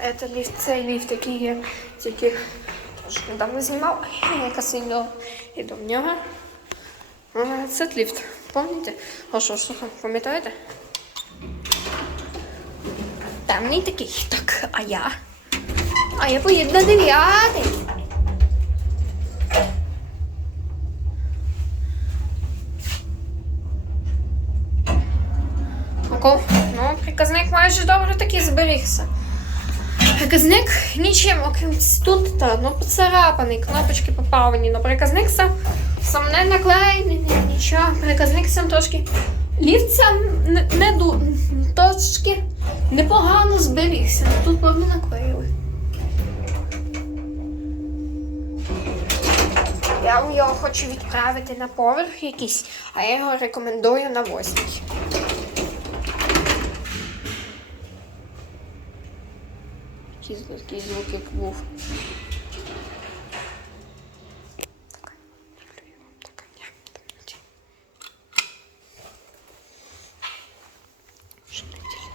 Це ліфт, цей ліфт, який я тільки трошки недавно знімав. Я яка сильно йду в нього. Це ліфт, пам'ятаєте? А що слухай, пам'ятаєте? Там не такий. Так, а я? А я поїду на дев'ятий. Ну, приказник майже добре таки зберігся. Приказник нічим, окрім тут та ну поцарапаний, кнопочки попавлені, но приказник сам, сам не наклеєний, нічого. Приказник сам трошки. Ліфт не, не ду, трошки непогано зберігся. Тут певно наклеїли. Я його хочу відправити на поверх якийсь, а я його рекомендую на восьмий. Який звук, як був. Так, люблю його. Так, ні, давайте. Що не тіло?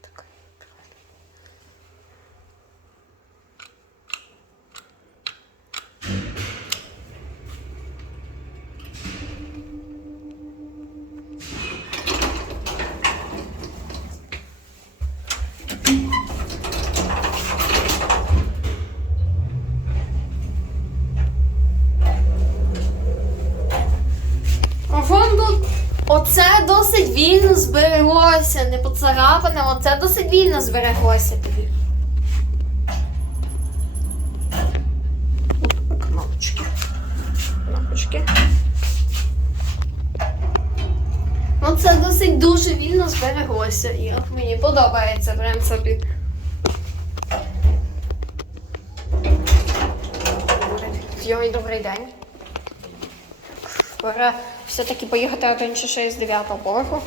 Так, правильно. А вон тут оце досить вільно збереглося, не поцарапане, оце досить вільно збереглося тобі. Кнопочки. Кнопочки. Ну це досить дуже вільно збереглося. І от мені подобається, в принципі. Йой, добрий день. Пора все-таки поїхати раніше з 9 поверху.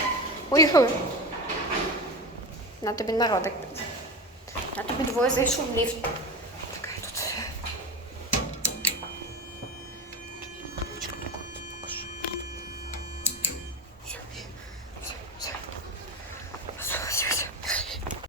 Поїхали. На тобі народик. На тобі двоє зайшов в ліфт.